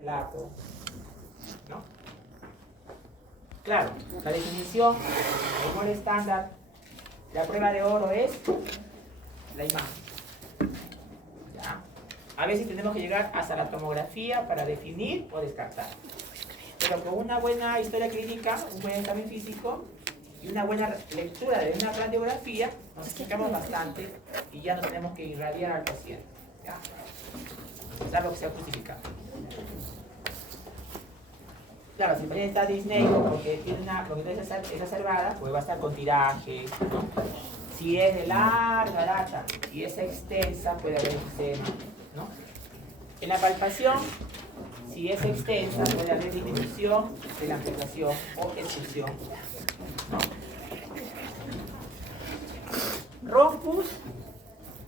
plato, ¿no? Claro, la definición, el molde estándar, la prueba de oro es la imagen. ¿Ya? A veces tenemos que llegar hasta la tomografía para definir o descartar. Pero con una buena historia clínica, un buen examen físico y una buena lectura de una radiografía, nos explicamos bastante y ya no tenemos que irradiar al paciente. ¿Ya? Es algo que se ha justificado. Claro, si el paciente está disneico porque tiene una bronquitis exacerbada, pues va a estar con tiraje, ¿no? Si es de larga data y es extensa, puede haber eczema, ¿no? En la palpación, si es extensa, puede haber disminución de la amplificación o expulsión, ¿no? Roncus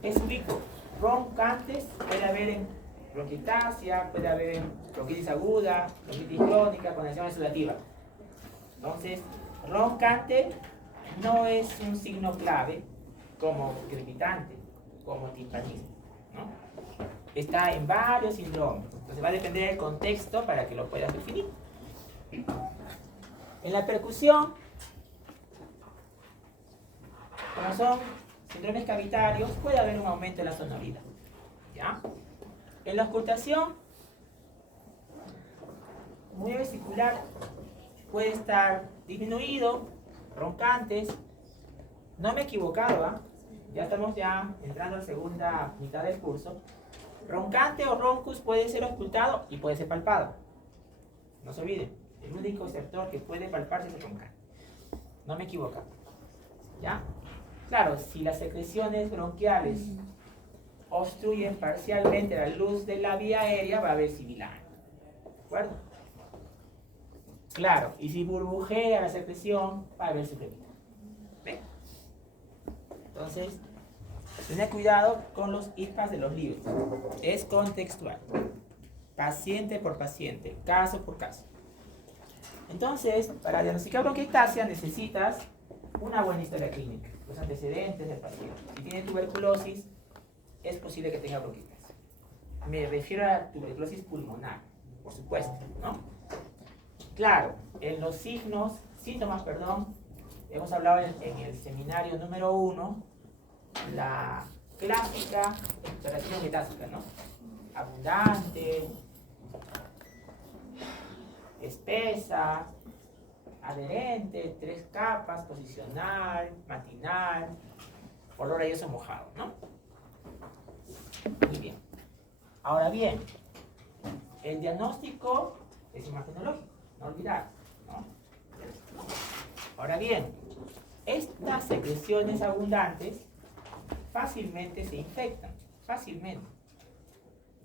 es ubicuo. Roncantes puede haber en bronquitasia, puede haber en bronquitis aguda, bronquitis crónica, congestión exudativa. Entonces, roncante no es un signo clave como crepitante, como timpanismo, ¿no? Está en varios síndromes. Entonces va a depender del contexto para que lo puedas definir. En la percusión, como son síndromes cavitarios, puede haber un aumento de la sonoridad. ¿Ya? En la auscultación, muy vesicular puede estar disminuido, roncantes. No me he equivocado, ¿eh? Ya estamos entrando a la segunda mitad del curso. Roncante o roncus puede ser auscultado y puede ser palpado. No se olviden, el único receptor que puede palparse es el roncante. No me he equivocado. ¿Ya? Claro, si las secreciones bronquiales obstruyen parcialmente la luz de la vía aérea, va a haber sibilante. ¿De acuerdo? Claro, y si burbujea la secreción, va a haber supremita. ¿Ven? Entonces, tener cuidado con los ISPAs de los libros. Es contextual. Paciente por paciente, caso por caso. Entonces, para diagnosticar bronquiectasia necesitas una buena historia clínica, los antecedentes del paciente. Si tiene tuberculosis, es posible que tenga bronquiectasia. Me refiero a tuberculosis pulmonar, por supuesto, ¿no? Claro, en los síntomas, hemos hablado en el seminario número 1, la clásica exploración metásica, ¿no? Abundante, espesa, adherente, 3 capas, posicional, matinal, olor a yeso mojado, ¿no? Muy bien. Ahora bien, el diagnóstico es imagenológico, no olvidar, ¿no? Ahora bien, estas secreciones abundantes fácilmente se infectan, fácilmente.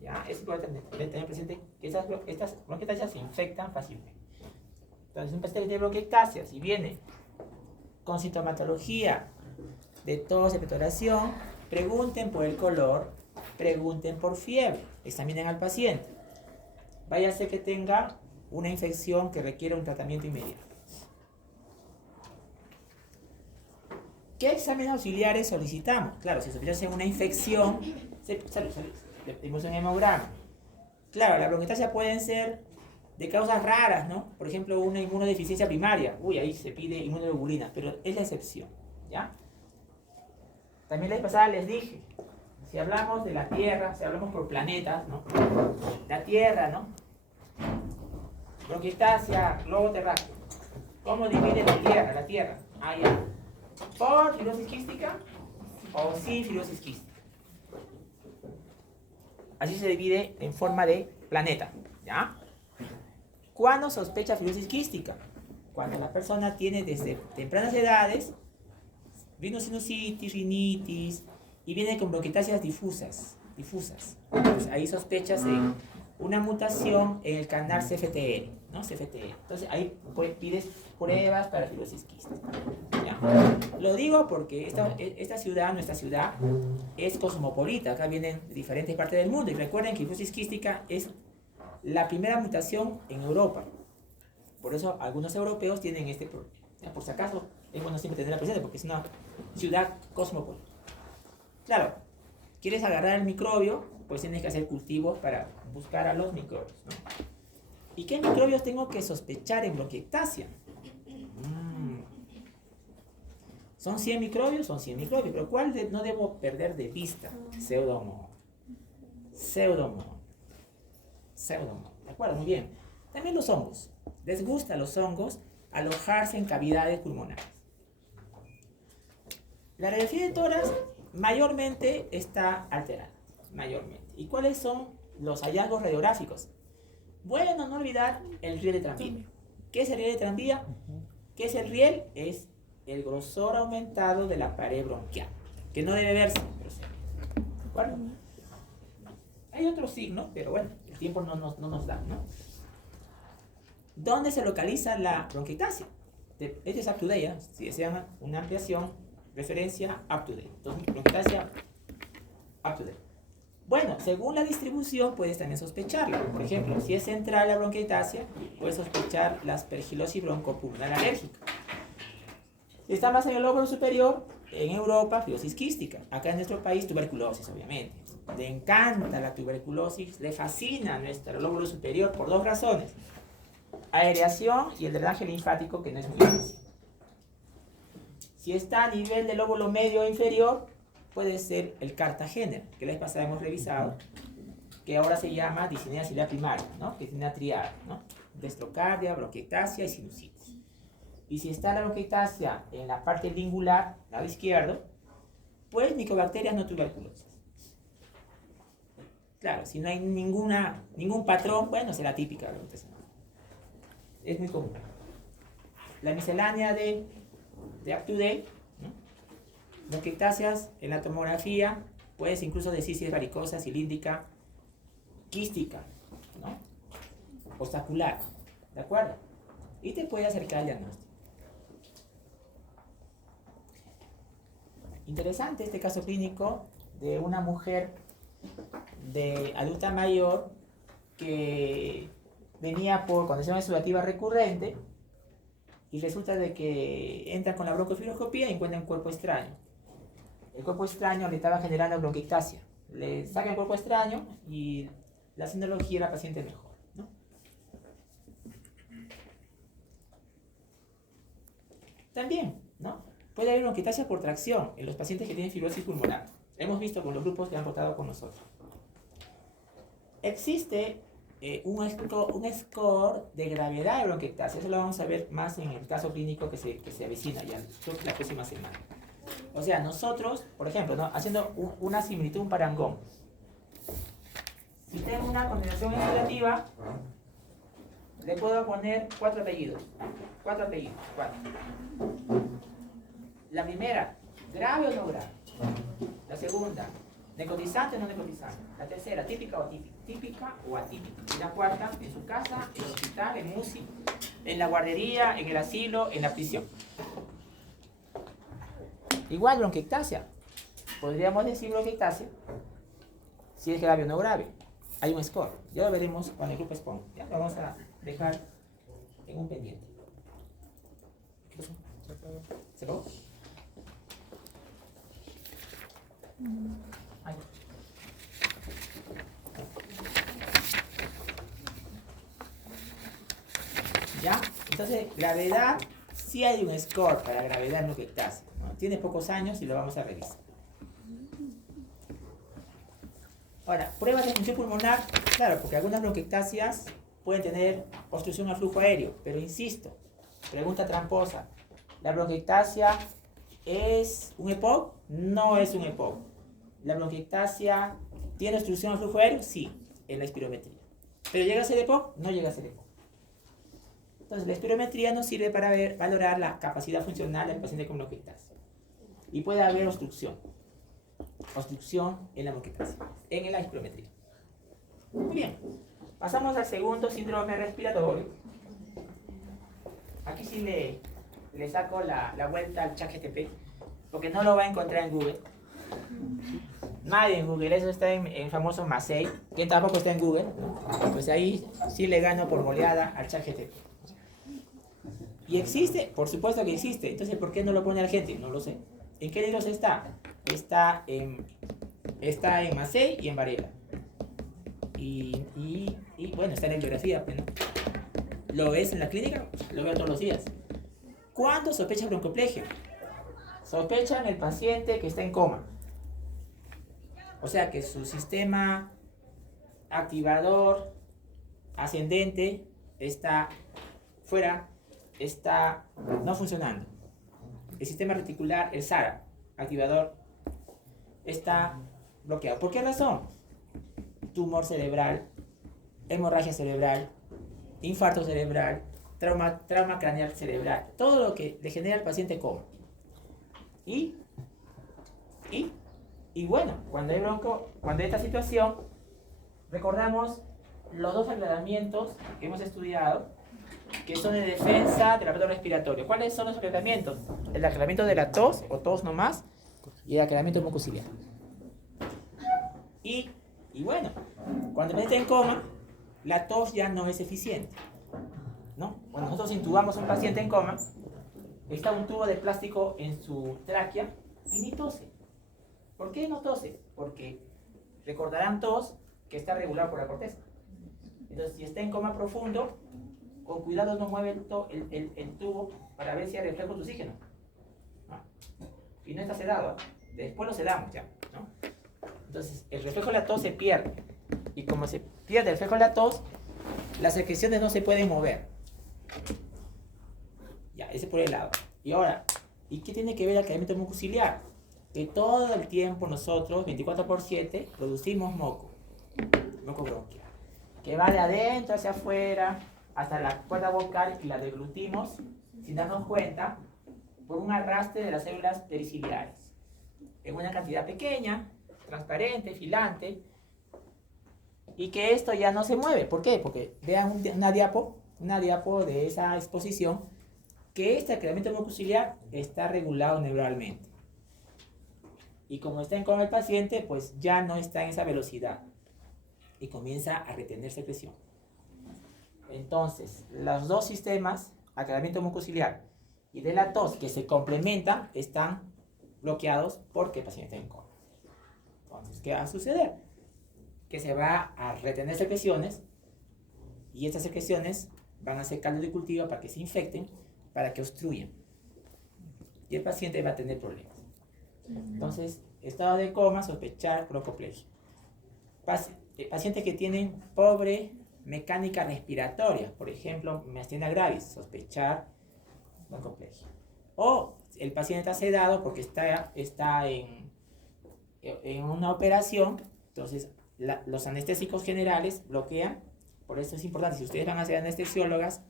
¿Ya? Es importante tener presente que estas bronquiectasias se infectan fácilmente. Entonces, un paciente de bronquiectasia, si viene con sintomatología de tos y expectoración, pregunten por el color, pregunten por fiebre, examinen al paciente. Vaya a ser que tenga una infección que requiera un tratamiento inmediato. ¿Qué exámenes auxiliares solicitamos? Claro, si sospechamos una infección, le pedimos un hemograma. Claro, la bronquiectasia pueden ser de causas raras, ¿no? Por ejemplo, una inmunodeficiencia primaria. Uy, ahí se pide inmunoglobulina, pero es la excepción, ¿ya? También la vez pasada les dije, si hablamos de la Tierra, si hablamos por planetas, ¿no? La Tierra, ¿no? Bronquiectasia, globo terráqueo. ¿Cómo divide la Tierra? Ah, ya. ¿Por fibrosis quística o sin fibrosis quística? Así se divide en forma de planeta, ¿ya? ¿Cuándo sospecha fibrosis quística? Cuando la persona tiene desde tempranas edades rhinosinusitis, rinitis y viene con bronquiectasias difusas. Entonces, ahí sospechas una mutación en el canal CFTR, ¿no? CFTR. Entonces ahí pides pruebas para fibrosis quística. ¿Ya? Lo digo porque esta ciudad, nuestra ciudad, es cosmopolita. Acá vienen de diferentes partes del mundo. Y recuerden que fibrosis quística es la primera mutación en Europa. Por eso algunos europeos tienen este problema. ¿Ya? Por si acaso, es bueno siempre tenerla presente porque es una ciudad cosmopolita. Claro, quieres agarrar el microbio, pues tienes que hacer cultivos para buscar a los microbios, ¿no? ¿Y qué microbios tengo que sospechar en bronquiectasia? ¿Son 100 microbios? Son 100 microbios, pero ¿cuál no debo perder de vista? Pseudomonas. ¿De acuerdo? Muy bien. También los hongos. Les gusta a los hongos alojarse en cavidades pulmonares. La radiografía de tórax mayormente está alterada. Mayormente. ¿Y cuáles son los hallazgos radiográficos? Bueno, no olvidar el riel de tranvía. ¿Qué es el riel de tranvía? ¿Qué es el riel? Es el grosor aumentado de la pared bronquial, que no debe verse, pero sí. ¿De acuerdo? Hay otro signo, pero bueno, el tiempo no nos da, ¿no? ¿Dónde se localiza la bronquiectasia? Este es up-to-date, ¿eh? Si desean una ampliación, referencia up-to-date. Entonces, bronquiectasia up-to-date. Bueno, según la distribución puedes también sospecharla. Por ejemplo, si es central la bronquiectasia, puedes sospechar la aspergilosis broncopulmonar alérgica. Si está más en el lóbulo superior, en Europa, fibrosis quística. Acá en nuestro país, tuberculosis, obviamente. Le encanta la tuberculosis, le fascina nuestro lóbulo superior por dos razones. Aireación y el drenaje linfático, que no es muy difícil. Si está a nivel del lóbulo medio o inferior, puede ser el Cartagena, que la vez pasada hemos revisado, que ahora se llama disnea ciliar primaria, ¿no? Que es una triada, ¿no? Dextrocardia, bronquiectasia y sinusitis. Y si está la bronquiectasia en la parte lingular, lado izquierdo, pues micobacterias no tuberculosas. Claro, si no hay ningún patrón, bueno, será típica. Es muy común. La miscelánea de up-to-date, ¿no? Bronquiectasias en la tomografía, puedes incluso decir si es varicosa, cilíndrica, quística, ¿no? Ostacular, ¿de acuerdo? Y te puede acercar al diagnóstico. Interesante este caso clínico de una mujer de adulta mayor que venía por condición exudativa recurrente y resulta de que entra con la broncofibroscopía y encuentra un cuerpo extraño. El cuerpo extraño le estaba generando bronquiectasia. Le saca el cuerpo extraño y la sinología la paciente mejor, ¿no? También, ¿no? Puede haber bronquiectasia por tracción en los pacientes que tienen fibrosis pulmonar. Hemos visto con los grupos que han votado con nosotros. Existe un score de gravedad de bronquiectasia. Eso lo vamos a ver más en el caso clínico que se avecina ya la próxima semana. O sea, nosotros, por ejemplo, ¿no? Haciendo una similitud, un parangón. Si tengo una condensación exudativa, le puedo poner 4 apellidos. 4 apellidos. La primera, grave o no grave. La segunda, necrotizante o no necrotizante. La tercera, típica o atípica. Típica o atípica. Y la cuarta, en su casa, en el hospital, en UCI, en la guardería, en el asilo, en la prisión. Igual bronquiectasia. Podríamos decir bronquiectasia si es grave o no grave. Hay un score. Ya lo veremos con el grupo SPON. Ya lo vamos a dejar en un pendiente. ¿Qué pasó? ¿Se acabó? Ay. ¿Ya? Entonces, gravedad, sí hay un score para gravedad en bronquiectasia, ¿no? Tiene pocos años y lo vamos a revisar. Ahora, pruebas de función pulmonar, claro, porque algunas bronquiectasias pueden tener obstrucción al flujo aéreo, pero insisto, pregunta tramposa, ¿la bronquiectasia es un EPOC? No es un EPOC. ¿La bronquiectasia tiene obstrucción al flujo aéreo? Sí, en la espirometría. ¿Pero llega a ser EPOC? No llega a ser EPOC. Entonces, la espirometría nos sirve para valorar la capacidad funcional del paciente con bronquiectasia. Y puede haber obstrucción en la bronquiectasia, en la espirometría. Muy bien, pasamos al segundo síndrome respiratorio. Aquí sí le saco la vuelta al ChatGPT, porque no lo va a encontrar en Google. Nadie en Google, eso está en el famoso Massey, que tampoco está en Google. Pues ahí sí le gano por goleada al ChatGPT. ¿Y existe? Por supuesto que existe. Entonces, ¿por qué no lo pone la gente? No lo sé. ¿En qué libros está? Está en Massey y en Varela. Y bueno, está en la bibliografía, ¿no? ¿Lo ves en la clínica? Lo veo todos los días. ¿Cuándo sospecha broncoplegia? Sospecha en el paciente que está en coma. O sea que su sistema activador ascendente está fuera, está no funcionando. El sistema reticular, el SARA, activador, está bloqueado. ¿Por qué razón? Tumor cerebral, hemorragia cerebral, infarto cerebral, trauma craneal cerebral, todo lo que le genera al paciente coma. Y bueno, cuando hay esta situación, recordamos los dos aclaramientos que hemos estudiado, que son de defensa del aparato respiratorio. ¿Cuáles son los aclaramientos? El aclaramiento de la tos, o tos nomás, y el aclaramiento mucociliar. Y bueno, cuando el paciente está en coma, la tos ya no es eficiente, ¿no? Cuando nosotros intubamos a un paciente en coma, está un tubo de plástico en su tráquea y ni tose. ¿Por qué no tose? Porque recordarán todos que está regulado por la corteza. Entonces, si está en coma profundo, con cuidado no mueve el tubo para ver si hay reflejo de oxígeno, ¿no? Y no está sedado, después lo sedamos ya, ¿no? Entonces, el reflejo de la tos se pierde. Y como se pierde el reflejo de la tos, las secreciones no se pueden mover. Ya, ese por el lado. Y ahora, ¿y qué tiene que ver el aclaramiento mucociliar? Que todo el tiempo nosotros, 24/7, producimos moco bronquial, que va de adentro hacia afuera, hasta la cuerda vocal, y la deglutimos sin darnos cuenta por un arrastre de las células periciliares en una cantidad pequeña, transparente, filante, y que esto ya no se mueve. ¿Por qué? Porque vean una diapo de esa exposición, que este aclaramiento mucociliar está regulado neuralmente. Y como está en coma el paciente, pues ya no está en esa velocidad y comienza a retener secreción. Entonces, los dos sistemas, aclaramiento mucociliar y de la tos, que se complementan, están bloqueados porque el paciente está en coma. Entonces, ¿qué va a suceder? Que se va a retener secreciones, y estas secreciones van a ser caldo de cultivo para que se infecten, para que obstruyan. Y el paciente va a tener problemas. Entonces, estado de coma, sospechar broncoplegia. Pacientes que tienen pobre mecánica respiratoria, por ejemplo, miastenia gravis, sospechar broncoplegia. O el paciente está sedado porque está en una operación, entonces los anestésicos generales bloquean. Por eso es importante, si ustedes van a ser anestesiólogos,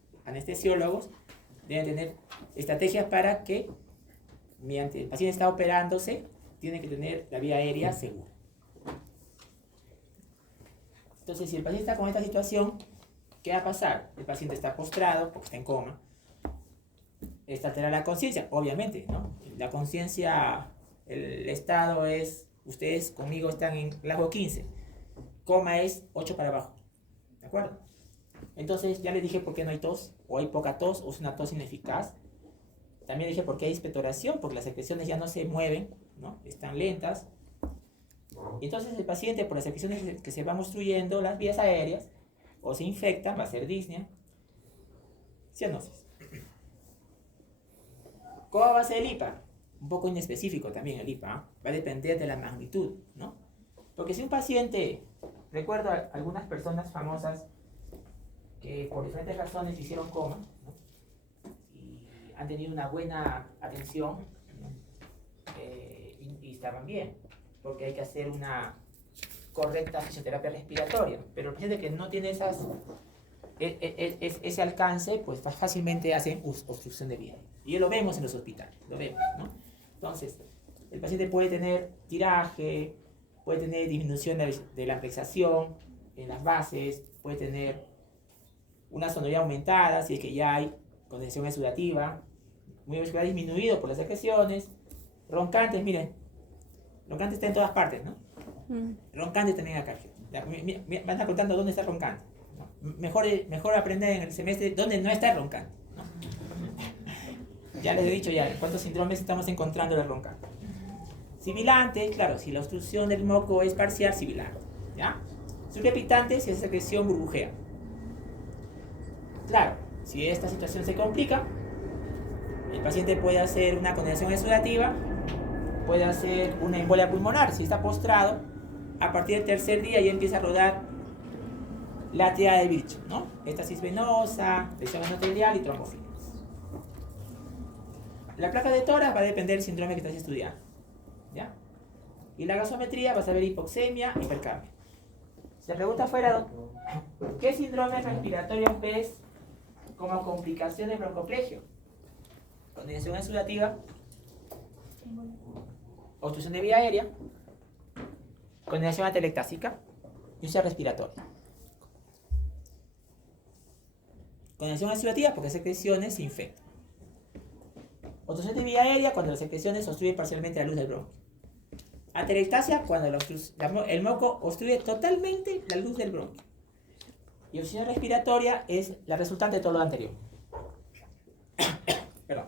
deben tener estrategias para que, mientras el paciente está operándose, tiene que tener la vía aérea segura. Entonces, si el paciente está con esta situación, ¿qué va a pasar? El paciente está postrado porque está en coma. Está alterada la conciencia, obviamente, ¿no? La conciencia, el estado es, ustedes conmigo están en grado 15. Coma es 8 para abajo. ¿De acuerdo? Entonces, ya les dije por qué no hay tos, o hay poca tos, o es una tos ineficaz. También dije por qué hay expectoración, porque las secreciones ya no se mueven, ¿no? Están lentas. Entonces el paciente, por las secreciones que se van obstruyendo las vías aéreas, o se infectan, va a ser disnea, cianosis. ¿Cómo va a ser el IPA? Un poco inespecífico también el IPA, ¿eh? Va a depender de la magnitud, ¿no? Porque si un paciente, recuerdo a algunas personas famosas que por diferentes razones hicieron coma, ¿no? Y han tenido una buena atención, ¿no? Y estaban bien, porque hay que hacer una correcta fisioterapia respiratoria. Pero el paciente que no tiene ese alcance, pues fácilmente hacen obstrucción de vía. Y lo vemos en los hospitales, lo vemos, ¿no? Entonces, el paciente puede tener tiraje, puede tener disminución de la amplexación en las bases, puede tener una sonoridad aumentada, si es que ya hay condensación exudativa, muy disminuido por las secreciones, roncantes, miren, roncante está en todas partes, ¿no? Roncante también acá. Me van contando dónde está roncante, ¿no? Mejor aprender en el semestre dónde no está roncante, ¿no? Ya les he dicho ya cuántos síndromes estamos encontrando en el roncante. Sibilante, claro, si la obstrucción del moco es parcial, sibilante, ¿ya? Sucrepitante si esa secreción burbujea. Claro, Si esta situación se complica, el paciente puede hacer una condensación exudativa, puede hacer una embolia pulmonar. Si está postrado, a partir del tercer día ya empieza a rodar la triada de Virchow, ¿no? Éstasis venosa, lesión endotelial y trombofilia. La placa de tórax va a depender del síndrome que estás estudiando, ¿ya? Y la gasometría va a saber hipoxemia, hipercambio. Si la pregunta fuera, ¿qué síndrome respiratorio ves como complicación de broncoplegio? Condensación exudativa, obstrucción de vía aérea, condensación atelectásica y úlcera respiratoria. Condensación exudativa porque secreciones se infectan. Obstrucción de vía aérea cuando las secreciones obstruyen parcialmente la luz del bronquio. Atelectasia cuando el moco obstruye totalmente la luz del bronquio. Y obstrucción respiratoria es la resultante de todo lo anterior. Perdón.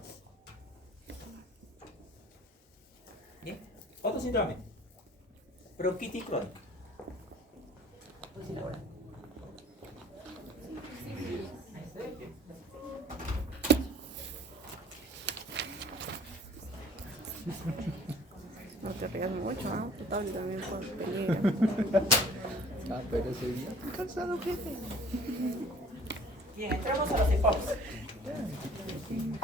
¿Bien? Otro síndrome. Bronquitis crónica. No te rías mucho, ¿ah? Tu tablet también por peligro. Pero ese día estoy cansado, gente. Bien, entramos a los EPOCs.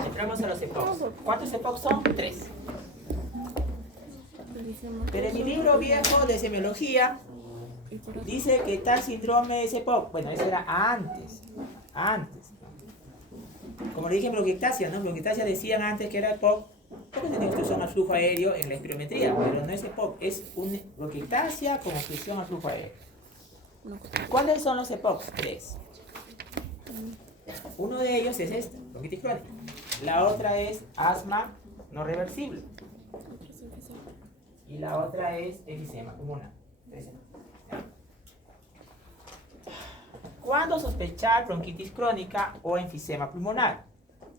Entramos a los EPOCs. ¿Cuántos EPOCs son? 3. Pero en mi libro viejo de semiología dice que tal síndrome es EPOC. Bueno, eso era antes. Como le dije en bronquiectasia, ¿no? Bronquiectasia decían antes que era EPOC porque tenía obstrucción al flujo aéreo en la espirometría, pero no es EPOC, es una bronquiectasia con obstrucción al flujo aéreo. ¿Cuáles son los EPOCs? 3. Uno de ellos es esta, bronquitis crónica. La otra es asma no reversible. Y la otra es enfisema pulmonar. ¿Cuándo sospechar bronquitis crónica o enfisema pulmonar?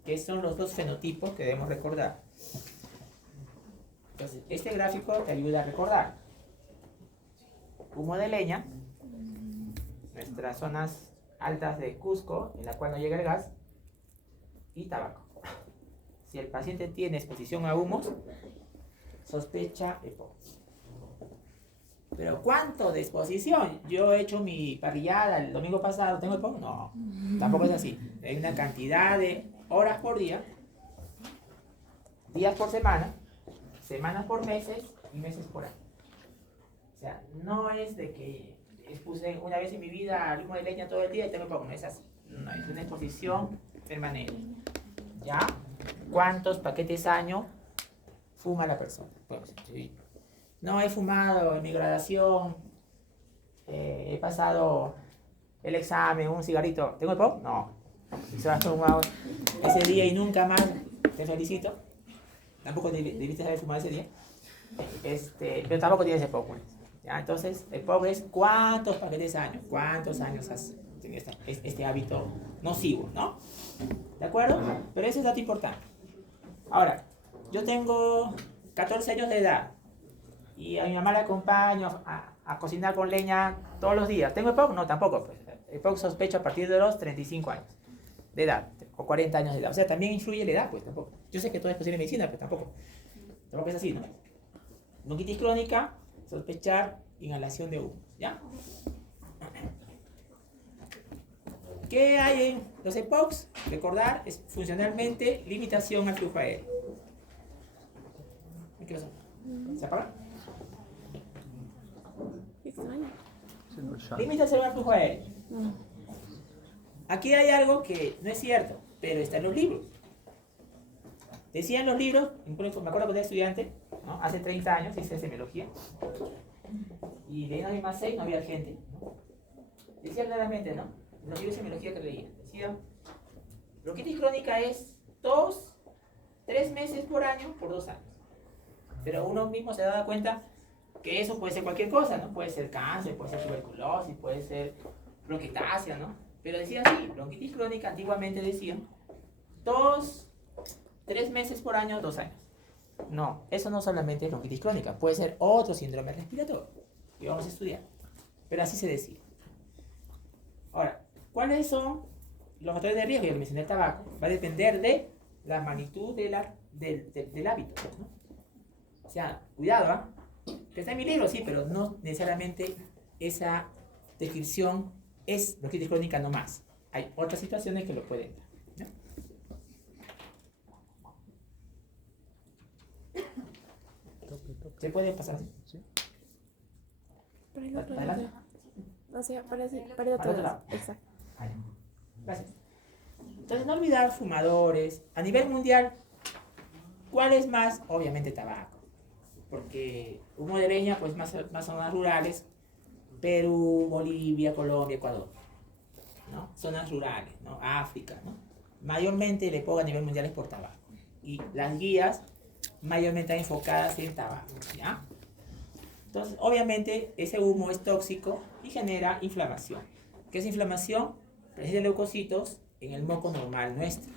Que son los dos fenotipos que debemos recordar. Entonces, este gráfico te ayuda a recordar. Humo de leña, nuestras zonas altas de Cusco, en la cual no llega el gas, y tabaco. Si el paciente tiene exposición a humos, sospecha EPOC. Pero ¿cuánto de exposición? Yo he hecho mi parrillada el domingo pasado, ¿tengo EPOC? No, tampoco es así. Hay una cantidad de horas por día, días por semana, semanas por meses y meses por año. O sea, no es de que expuse una vez en mi vida al humo de leña todo el día y tengo EPOC. No es así. No, es una exposición permanente. ¿Ya? ¿Cuántos paquetes año fuma la persona? Bueno, sí. No he fumado en mi graduación, he pasado el examen, un cigarrito. ¿Tengo EPOC? No. Si se has fumado ese día y nunca más, te felicito. Tampoco debiste haber fumado ese día. Pero tampoco tienes EPOC. ¿Ya? Entonces, EPOC es cuántos paquetes años, cuántos años has tenido este hábito nocivo, ¿no? ¿De acuerdo? Pero ese es dato importante. Ahora, yo tengo 14 años de edad y a mi mamá la acompaño a cocinar con leña todos los días. ¿Tengo EPOC? No, tampoco. Pues. EPOC sospecho a partir de los 35 años de edad o 40 años de edad. O sea, también influye la edad, pues tampoco. Yo sé que todo es posible en medicina, pero tampoco es así, ¿no? Bronquitis crónica, sospechar inhalación de humos, ¿ya? ¿Qué hay en los EPOCs? Recordar, es funcionalmente limitación al flujo aéreo. ¿Qué pasó? ¿Se apaga? Extraño. Limitación al flujo aéreo. Aquí hay algo que no es cierto, pero está en los libros. Decían los libros, me acuerdo cuando era estudiante, ¿no? Hace 30 años hice semiología, y de ahí más 6 no había gente, ¿no? Decían claramente, ¿no? En los libros de semiología que leía, decía, bronquitis crónica es 3 meses por año por 2 años. Pero uno mismo se da cuenta que eso puede ser cualquier cosa, ¿no? Puede ser cáncer, puede ser tuberculosis, puede ser bronquiectasia, ¿no? Pero decía así, bronquitis crónica antiguamente decían 3 meses por año, 2 años. No, eso no solamente es bronquitis crónica, puede ser otro síndrome respiratorio que vamos a estudiar. Pero así se decía. Ahora, ¿cuáles son los factores de riesgo, ya lo mencioné el tabaco, va a depender de la magnitud del hábito, ¿no? O sea, cuidado, ¿ah? Que está en mi libro, sí, pero no necesariamente esa descripción es bronquitis crónica no más. Hay otras situaciones que lo pueden dar, ¿no? ¿Se puede pasar así? Sí. Para el otro Adelante. lado. O sea, para el otro lado. Exacto. Ahí. Gracias. Entonces, no olvidar fumadores. A nivel mundial, ¿cuál es más? Obviamente tabaco. Porque humo de leña, pues más zonas rurales. Perú, Bolivia, Colombia, Ecuador, ¿no? Zonas rurales, ¿no? África, ¿no? Mayormente el EPOC a nivel mundial es por tabaco. Y las guías mayormente están enfocadas en tabaco, ¿ya? Entonces, obviamente, ese humo es tóxico y genera inflamación. ¿Qué es inflamación? Presencia de leucocitos en el moco normal nuestro.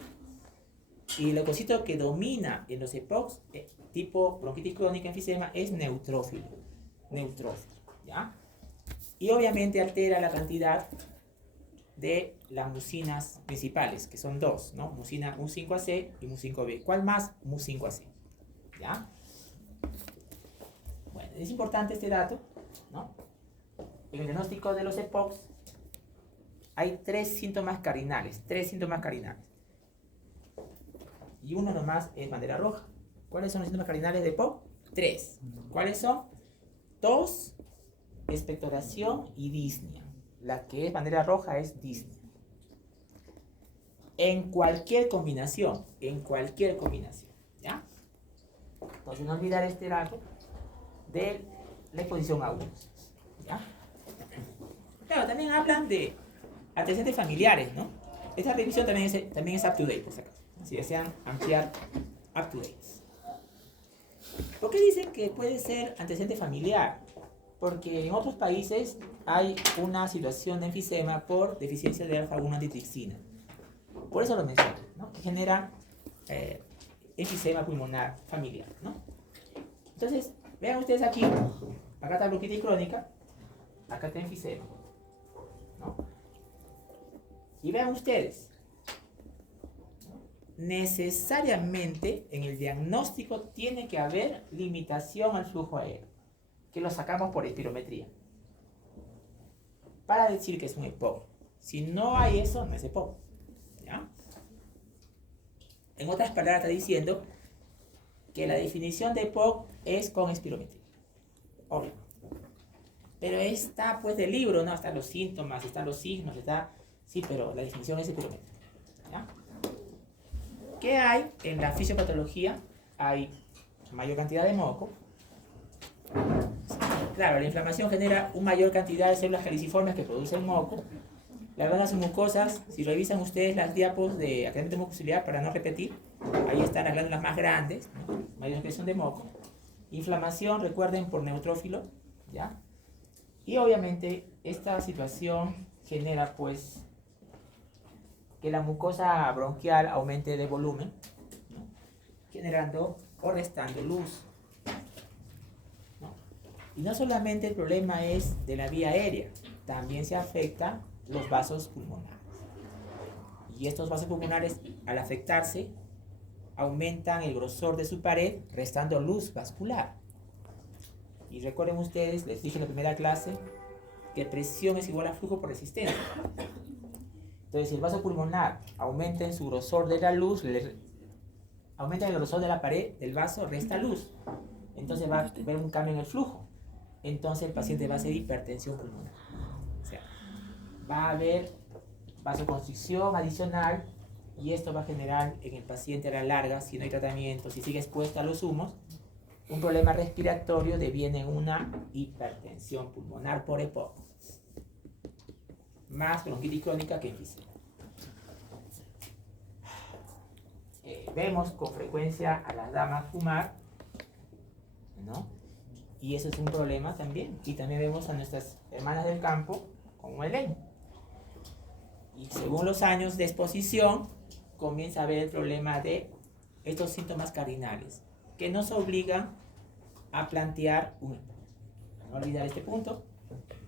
Y el leucocito que domina en los EPOCs, tipo bronquitis crónica, enfisema, es neutrófilo. Neutrófilo, ¿ya? Y obviamente altera la cantidad de las mucinas principales, que son dos, ¿no? Mucina MU5AC y MU5B. ¿Cuál más? MU5AC, ¿ya? Bueno, es importante este dato, ¿no? En el diagnóstico de los EPOCs hay tres síntomas cardinales, Y uno nomás es bandera roja. ¿Cuáles son los síntomas cardinales de EPOC? Tres. ¿Cuáles son? Tos, expectoración y disnea. La que es bandera roja es disnea. En cualquier combinación, ¿ya? Entonces no olvidar este dato de la exposición a humos, ¿ya? Claro, también hablan de antecedentes familiares, ¿no? Esta revisión también es up to date, por si acaso, si desean ampliar up to date. ¿Por qué dicen que puede ser antecedente familiar? Porque en otros países hay una situación de enfisema por deficiencia de alfa-1 antitripsina. Por eso lo menciono, ¿no? Que genera enfisema pulmonar familiar, ¿no? Entonces, vean ustedes aquí, acá está bronquitis crónica, acá está enfisema, ¿no? Y vean ustedes, necesariamente en el diagnóstico tiene que haber limitación al flujo aéreo, que lo sacamos por espirometría, para decir que es un EPOC. Si no hay eso, no es EPOC, ¿ya? En otras palabras, está diciendo que la definición de EPOC es con espirometría, obvio. Pero está pues del libro, ¿no? Están los síntomas, están los signos, está... Sí, pero la definición es espirometría, ¿ya? ¿Qué hay en la fisiopatología? Hay mayor cantidad de moco. Claro, la inflamación genera una mayor cantidad de células caliciformes que producen moco. Las glándulas mucosas, si revisan ustedes las diapos de acremento mucociliar, para no repetir, ahí están las glándulas más grandes, ¿no? Mayor secreción de moco. Inflamación, recuerden, por neutrófilo, ¿ya? Y obviamente esta situación genera pues que la mucosa bronquial aumente de volumen, ¿no? Generando o restando luz, ¿no? Y no solamente el problema es de la vía aérea, también se afecta los vasos pulmonares. Y estos vasos pulmonares, al afectarse, aumentan el grosor de su pared, restando luz vascular. Y recuerden ustedes, les dije en la primera clase, que presión es igual a flujo por resistencia. Entonces, si el vaso pulmonar aumenta en su grosor de la luz, aumenta el grosor de la pared del vaso, resta luz. Entonces va a haber un cambio en el flujo. Entonces el paciente va a hacer hipertensión pulmonar. O sea, va a haber vasoconstricción adicional y esto va a generar en el paciente a la larga, si no hay tratamiento, si sigue expuesto a los humos, un problema respiratorio deviene en una hipertensión pulmonar por EPOC. Más bronquitis crónica que enfisema. Vemos con frecuencia a las damas fumar, ¿no? Y eso es un problema también. Y también vemos a nuestras hermanas del campo con el leño. Y según los años de exposición, comienza a haber el problema de estos síntomas cardinales que nos obligan a plantear un EPOC. No olvidar este punto.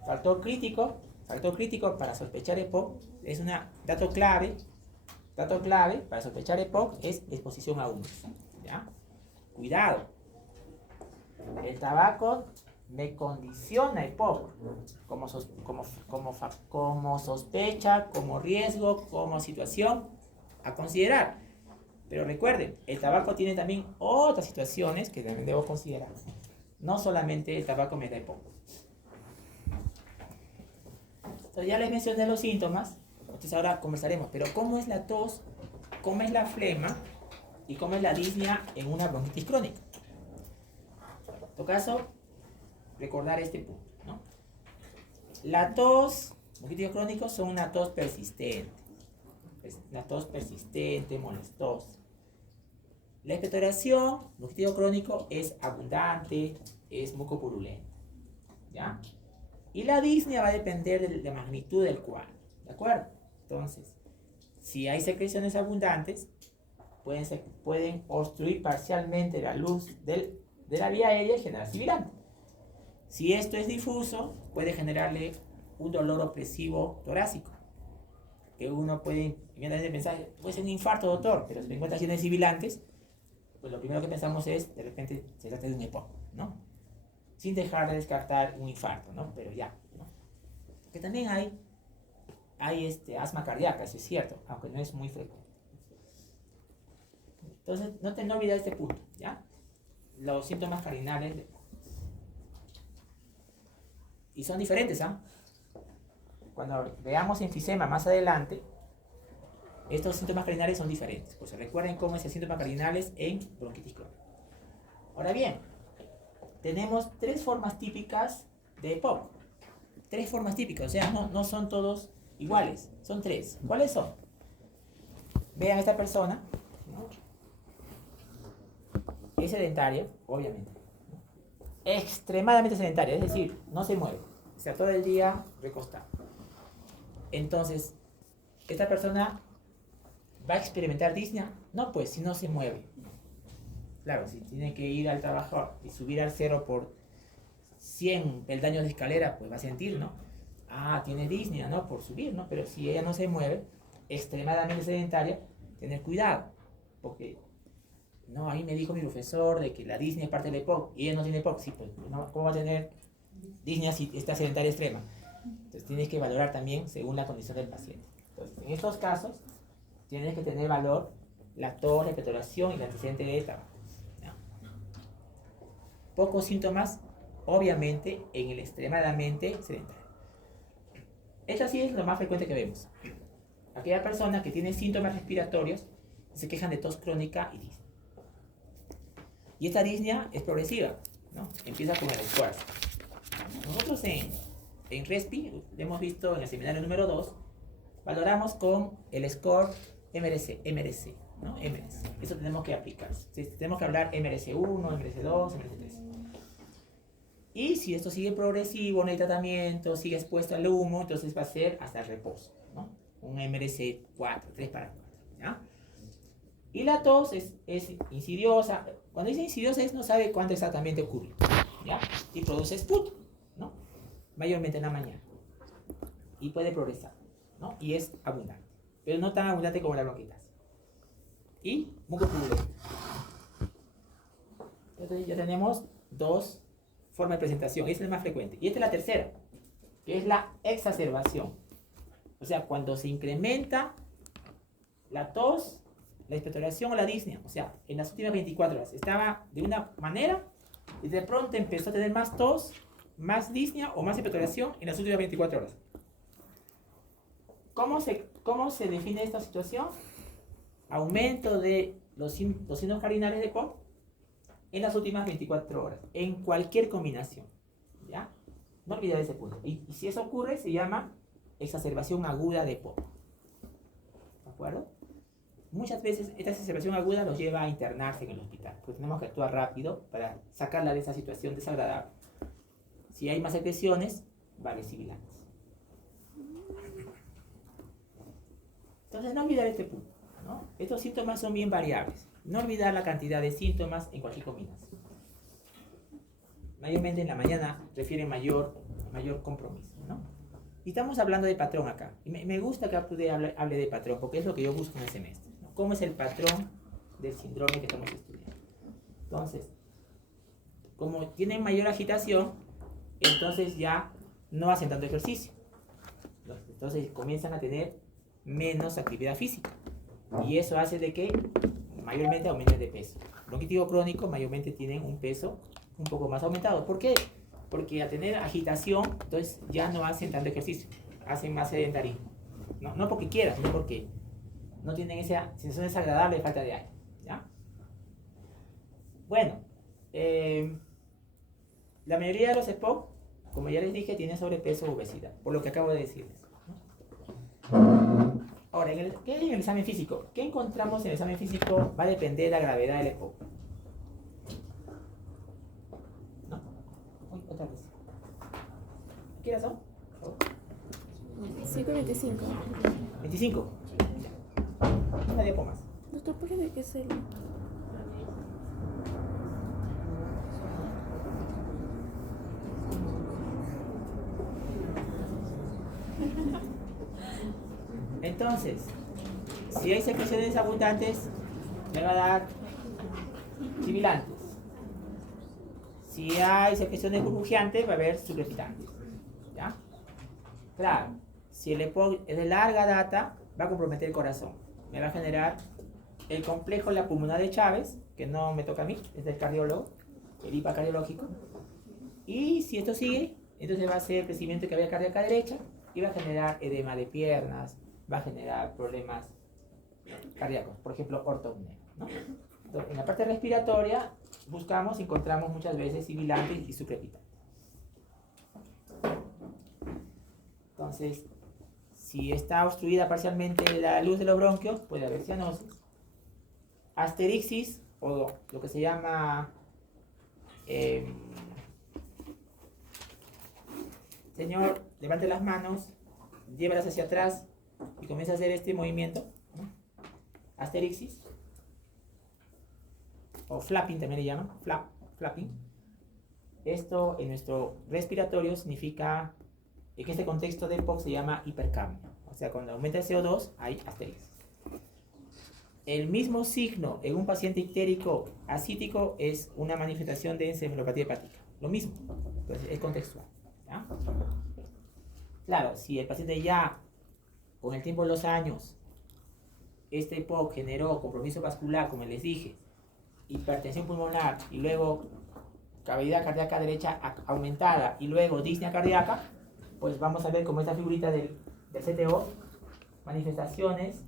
Factor crítico, Factor crítico para sospechar EPOC es un dato clave para sospechar EPOC es exposición a humos. ¿Ya? Cuidado. El tabaco me condiciona EPOC como sospecha, como riesgo, como situación a considerar. Pero recuerden, el tabaco tiene también otras situaciones que también debo considerar. No solamente el tabaco me da EPOC. Entonces ya les mencioné los síntomas. Entonces ahora conversaremos. Pero ¿cómo es la tos? ¿Cómo es la flema? ¿Y cómo es la disnea en una bronquitis crónica? En todo caso, recordar este punto, ¿no? La tos, bronquitis crónico son una tos persistente. Una tos persistente, molestosa. La expectoración, bronquitis crónico, es abundante, es mucopurulenta. ¿Ya? Y la disnea va a depender de la magnitud del cuadro. ¿De acuerdo? Entonces, si hay secreciones abundantes, pueden obstruir parcialmente la luz de la vía aérea y generar sibilante. Si esto es difuso, puede generarle un dolor opresivo torácico. Que uno puede inmediatamente pensar, puede ser un infarto, doctor, pero si me encuentra lleno de sibilantes, pues lo primero que pensamos es, de repente, se trata de un EPOC, ¿no? Sin dejar de descartar un infarto, ¿no? Pero ya, ¿no? Que también hay asma cardíaca, eso es cierto, aunque no es muy frecuente. Entonces, no olvidar este punto, ¿ya? Los síntomas cardinales y son diferentes, ¿ah? Cuando veamos enfisema más adelante, estos síntomas cardinales son diferentes. Pues recuerden cómo es el síntoma cardinales en bronquitis crónica. Ahora bien, tenemos 3 formas típicas de EPOC. 3 formas típicas, o sea, no son todos iguales, son 3. ¿Cuáles son? Vean esta persona, ¿no? Es sedentaria, obviamente, ¿no? Extremadamente sedentaria, es decir, no se mueve, o sea, todo el día recostado. Entonces, ¿esta persona va a experimentar disnea? No, pues, si no se mueve. Claro, si tiene que ir al trabajo y subir al cerro por 100 peldaños de escalera, pues va a sentir, ¿no? Ah, tiene disnea, ¿no? Por subir, ¿no? Pero si ella no se mueve, extremadamente sedentaria, tener cuidado. Porque, no, ahí me dijo mi profesor de que la disnea es parte del EPOC y ella no tiene EPOC. Sí, pues, ¿no? ¿Cómo va a tener disnea si está sedentaria extrema? Entonces tienes que valorar también según la condición del paciente. Entonces, en estos casos, tienes que tener valor la tos, la expectoración y el antecedente de tabaco. Pocos síntomas, obviamente, en el extremadamente sedentario. Esto sí es lo más frecuente que vemos. Aquella persona que tiene síntomas respiratorios se quejan de tos crónica y disnea. Y esta disnea es progresiva, ¿no? Empieza con el esfuerzo. Nosotros en RESPI, lo hemos visto en el seminario número 2, valoramos con el score MRC, ¿no? MRC. Eso tenemos que aplicar. Tenemos que hablar MRC1, MRC2, MRC3. Y si esto sigue progresivo, no hay tratamiento, sigue expuesto al humo, entonces va a ser hasta el reposo, ¿no? Un MRC4, 3 para 4, ¿ya? Y la tos es insidiosa. Cuando dice insidiosa es no sabe cuánto exactamente ocurre, ¿ya? Y produce sputum, ¿no? Mayormente en la mañana. Y puede progresar, ¿no? Y es abundante. Pero no tan abundante como la bronquitis. Y mucopurulenta. Entonces ya tenemos 2 formas de presentación. Esta es la más frecuente. Y esta es la tercera, que es la exacerbación. O sea, cuando se incrementa la tos, la expectoración o la disnea. O sea, en las últimas 24 horas estaba de una manera y de pronto empezó a tener más tos, más disnea o más expectoración en las últimas 24 horas. ¿Cómo se define esta situación? Aumento de los signos cardinales de EPOC en las últimas 24 horas, en cualquier combinación, ¿ya? No olvidar ese punto. Y si eso ocurre, se llama exacerbación aguda de EPOC. ¿De acuerdo? Muchas veces esta exacerbación aguda los lleva a internarse en el hospital, porque tenemos que actuar rápido para sacarla de esa situación desagradable. Si hay más secreciones, va a haber sibilantes. Entonces, no olvidar este punto, ¿no? Estos síntomas son bien variables. No olvidar la cantidad de síntomas en cualquier combinación. Mayormente en la mañana refiere mayor compromiso, ¿no? Y estamos hablando de patrón acá. Y me gusta que Apude hable de patrón, porque es lo que yo busco en el semestre, ¿no? ¿Cómo es el patrón del síndrome que estamos estudiando? Entonces, como tienen mayor agitación, entonces ya no hacen tanto ejercicio. Entonces comienzan a tener menos actividad física. Y eso hace de que mayormente aumenten de peso. Bronquitis crónico mayormente tienen un peso un poco más aumentado. ¿Por qué? Porque al tener agitación, entonces ya no hacen tanto ejercicio, hacen más sedentarismo. No porque quieran, sino porque no tienen esa sensación desagradable de falta de aire. ¿Ya? Bueno, la mayoría de los EPOC, como ya les dije, tienen sobrepeso o obesidad, por lo que acabo de decirles. Ahora, ¿qué hay en el examen físico? ¿Qué encontramos en el examen físico? Va a depender de la gravedad del EPOC. Otra vez. ¿Qué horas son? 5:25. 25. Ya. Una diapo más. Doctor, ¿por qué hay que hacerlo? Entonces, si hay secreciones abundantes, me va a dar sibilantes. Si hay secreciones burbujeantes, va a haber sucrepitantes. ¿Ya? Claro, si el EPOC es de larga data, va a comprometer el corazón. Me va a generar el complejo de la pulmonar de Chávez, que no me toca a mí, es del cardiólogo, el IPA cardiológico. Y si esto sigue, entonces va a ser crecimiento de cavidad cardíaca derecha y va a generar edema de piernas, va a generar problemas cardíacos, por ejemplo, ortopnea, ¿no? Entonces, en la parte respiratoria encontramos muchas veces sibilantes y sucrepitantes. Entonces, si está obstruida parcialmente la luz de los bronquios, puede haber cianosis, asterixis, o lo que se llama señor, levante las manos, llévalas hacia atrás y comienza a hacer este movimiento, ¿no? Asterixis, o flapping también le llaman, flapping. Esto en nuestro respiratorio significa, en este contexto de EPOC se llama hipercapnia. O sea, cuando aumenta el CO2 hay asterixis. El mismo signo en un paciente ictérico ascítico es una manifestación de encefalopatía hepática. Lo mismo, entonces es contextual, ¿ya? Claro, si el paciente ya con el tiempo de los años este EPOC generó compromiso vascular, como les dije, hipertensión pulmonar y luego cavidad cardíaca derecha aumentada y luego disnea cardíaca, pues vamos a ver como esta figurita del CTO, manifestaciones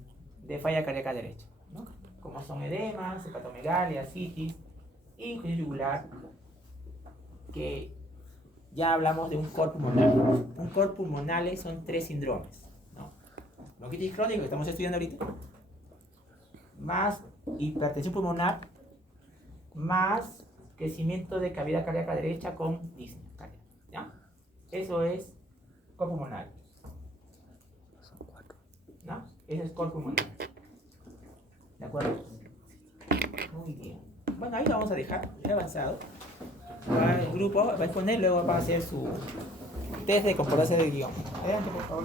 de falla cardíaca derecha, ¿no? Como son edemas, hepatomegalia, ascitis, insuficiencia yugular, que ya hablamos de un cor pulmonar. Un cor pulmonar son 3 síndromes, ¿no? Bronquitis crónica, que estamos estudiando ahorita, más hipertensión pulmonar, más crecimiento de cavidad cardíaca derecha con disnea cardíaca, ¿ya? Eso es cor pulmonar, ¿no? Eso es cor pulmonar. ¿De acuerdo? Muy bien. Bueno, ahí lo vamos a dejar, he avanzado. El grupo va a exponer, luego va a hacer su test de concordancia del guión. Adelante, por favor.